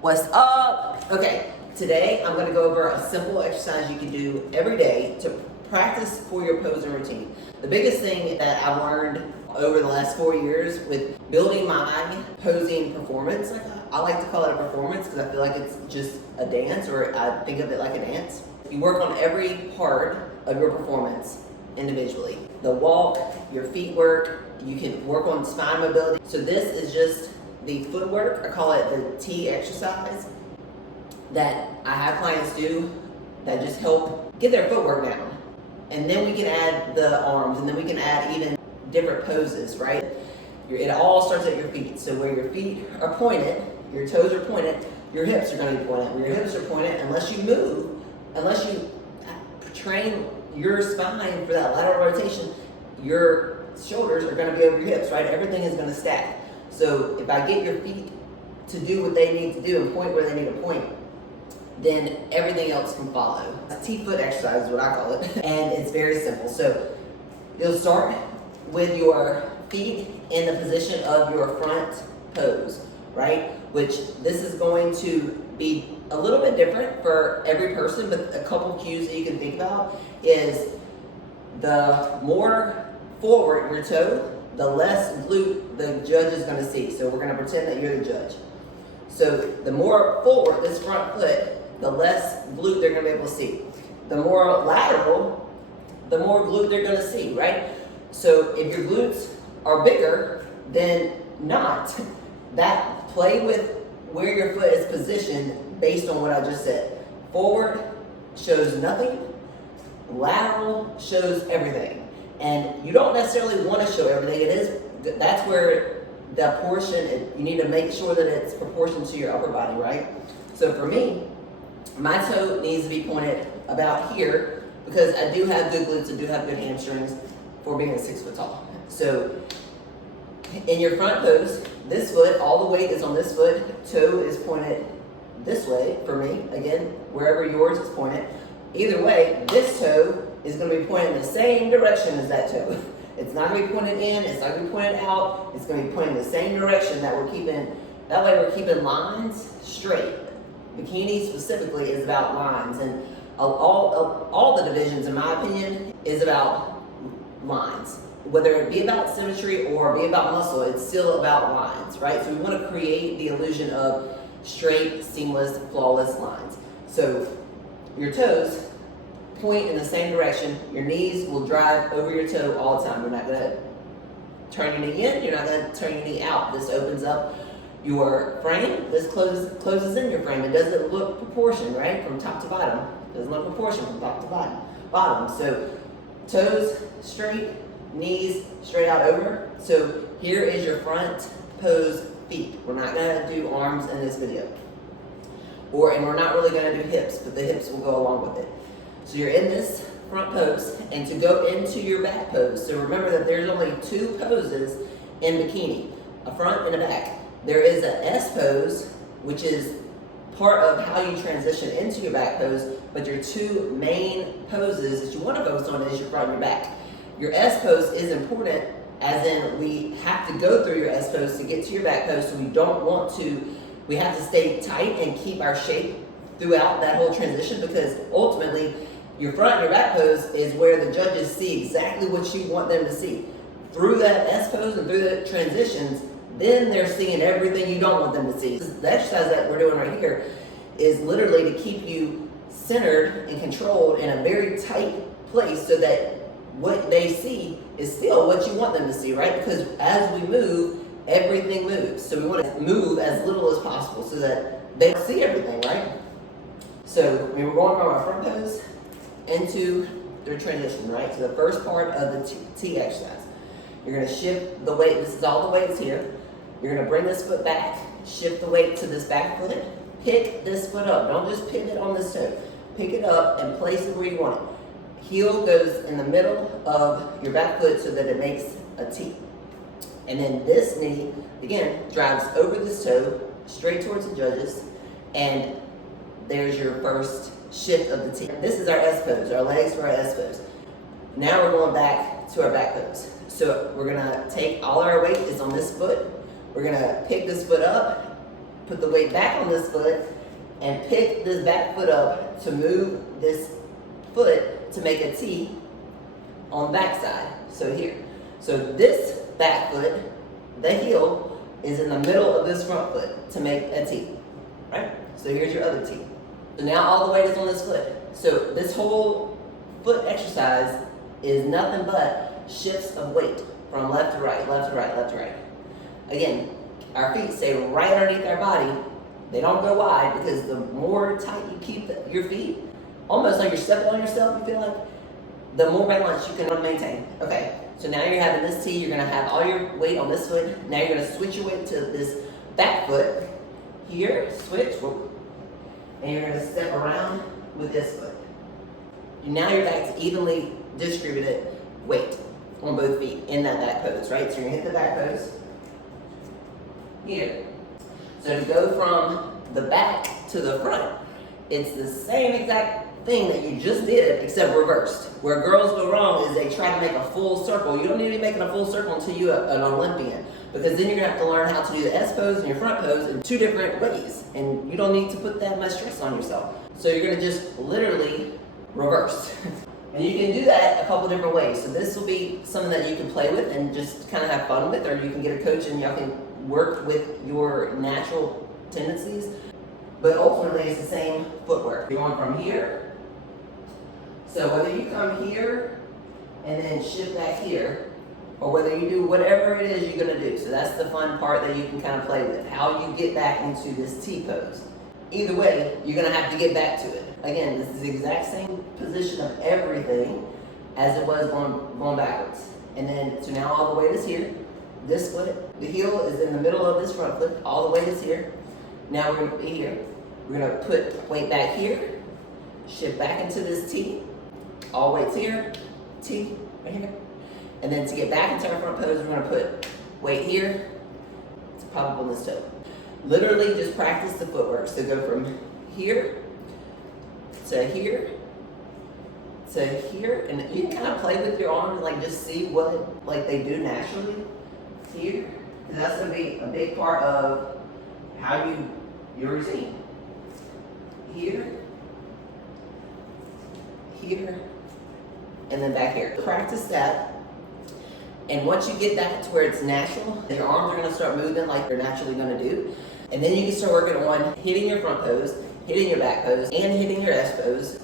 What's up? Okay, today I'm going to go over a simple exercise you can do every day to practice for your posing routine. The biggest thing that I've learned over the last 4 years with building my posing performance, I like to call it a performance because I feel like it's just a dance, or I think of it like a dance. You work on every part of your performance individually. The walk, your feet work, you can work on spine mobility. So this is just the footwork. I call it the T exercise that I have clients do that just help get their footwork down. And then we can add the arms, and then we can add even different poses, right? It all starts at your feet. So where your feet are pointed, your toes are pointed, your hips are going to be pointed. Where your hips are pointed, unless you move, unless you train your spine for that lateral rotation, your shoulders are going to be over your hips, right? Everything is going to stack. So if I get your feet to do what they need to do and point where they need to point, then everything else can follow. A T-foot exercise is what I call it. And it's very simple. So you'll start with your feet in the position of your front pose, right? Which this is going to be a little bit different for every person, but a couple cues that you can think about is the more forward your toe, the less glute the judge is going to see. So we're going to pretend that you're the judge. So the more forward this front foot, the less glute they're going to be able to see. The more lateral, the more glute they're going to see, right? So if your glutes are bigger than not, that play with where your foot is positioned based on what I just said. Forward shows nothing, lateral shows everything. And you don't necessarily want to show everything. That's where the portion, you need to make sure that it's proportioned to your upper body, right? So for me, my toe needs to be pointed about here because I do have good glutes, I do have good hamstrings for being 6 foot tall. So in your front pose, this foot, all the weight is on this foot, toe is pointed this way for me, again, wherever yours is pointed. Either way, this toe is going to be pointed in the same direction as that toe. It's not going to be pointed in, it's not going to be pointed out, it's going to be pointed in the same direction that we're keeping, that way we're keeping lines straight. Bikini specifically is about lines, and all the divisions, in my opinion, is about lines. Whether it be about symmetry or be about muscle, it's still about lines, right? So we want to create the illusion of straight, seamless, flawless lines. So your toes point in the same direction. Your knees will drive over your toe all the time. You're not going to turn your knee in. You're not going to turn your knee out. This opens up your frame. This closes in your frame. It doesn't look proportioned, right? From top to bottom. It doesn't look proportioned from top to bottom. So toes straight, knees straight out over. So here is your front pose feet. We're not going to do arms in this video. And we're not really going to do hips, but the hips will go along with it. So you're in this front pose, and to go into your back pose, so remember that there's only 2 poses in bikini, a front and a back. There is an S pose, which is part of how you transition into your back pose, but your 2 main poses that you want to focus on is your front and your back. Your S pose is important, as in we have to go through your S pose to get to your back pose, so we have to stay tight and keep our shape throughout that whole transition, because ultimately your front and your back pose is where the judges see exactly what you want them to see. Through that S pose and through the transitions, then they're seeing everything you don't want them to see. The exercise that we're doing right here is literally to keep you centered and controlled in a very tight place so that what they see is still what you want them to see, right? Because as we move, everything moves. So we want to move as little as possible so that they see everything, right? So we were going from our front pose into the transition, right? So the first part of the T exercise. You're going to shift the weight. This is all the weights here. You're going to bring this foot back, shift the weight to this back foot, pick this foot up. Don't just pivot on this toe. Pick it up and place it where you want it. Heel goes in the middle of your back foot so that it makes a T. And then this knee, again, drives over this toe, straight towards the judges, and there's your first shift of the T. This is our S pose, our legs for our S pose. Now we're going back to our back pose. So we're gonna take all our weight is on this foot. We're gonna pick this foot up, put the weight back on this foot, and pick this back foot up to move this foot to make a T on the back side. So here. So this back foot, the heel, is in the middle of this front foot to make a T, right? So here's your other T. So now all the weight is on this foot. So this whole foot exercise is nothing but shifts of weight from left to right, left to right, left to right. Again, our feet stay right underneath our body. They don't go wide because the more tight you keep your feet, almost like you're stepping on yourself, you feel like, the more balance you can maintain. Okay, so now you're having this T, you're gonna have all your weight on this foot. Now you're gonna switch your weight to this back foot. Here, switch, whoop, and you're gonna step around with this foot. And now you're back to evenly distributed weight on both feet in that back pose, right? So you're gonna hit the back pose. Here. So to go from the back to the front, it's the same exact thing that you just did, except reversed. Where girls go wrong is they try to make a full circle. You don't need to be making a full circle until you're an Olympian, because then you're gonna have to learn how to do the S pose and your front pose in two different ways, and you don't need to put that much stress on yourself. So you're gonna just literally reverse. And you can do that a couple different ways. So this will be something that you can play with and just kind of have fun with, or you can get a coach and y'all can work with your natural tendencies. But ultimately it's the same footwork. You're going from here. So whether you come here and then shift back here, or whether you do whatever it is you're gonna do. So that's the fun part that you can kind of play with, how you get back into this T pose. Either way, you're gonna have to get back to it. Again, this is the exact same position of everything as it was going backwards. And then, so now all the weight is here. This foot, the heel is in the middle of this front foot, all the weight is here. Now we're gonna be here. We're gonna put weight back here, shift back into this T, all weights here, T, right here. And then to get back into our front pose, we're gonna put weight here, it's probably on this toe. Literally just practice the footwork. So go from here to here to here, and you can kind of play with your arms and like just see what like they do naturally here, because that's gonna be a big part of how your routine. Here, here, and then back here. Practice that. And once you get that to where it's natural, your arms are gonna start moving like they're naturally gonna do. And then you can start working on hitting your front pose, hitting your back pose, and hitting your S pose.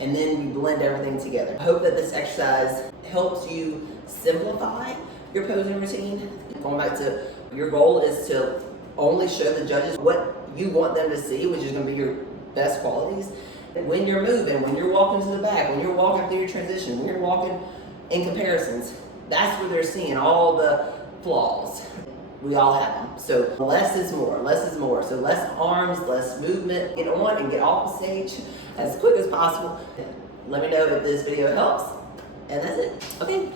And then you blend everything together. I hope that this exercise helps you simplify your posing routine. Going back to your goal is to only show the judges what you want them to see, which is gonna be your best qualities. When you're moving, when you're walking to the back, when you're walking through your transition, when you're walking in comparisons, that's where they're seeing all the flaws. We all have them. So less is more, less is more. So less arms, less movement. Get on and get off the stage as quick as possible. Let me know if this video helps. And that's it. Okay.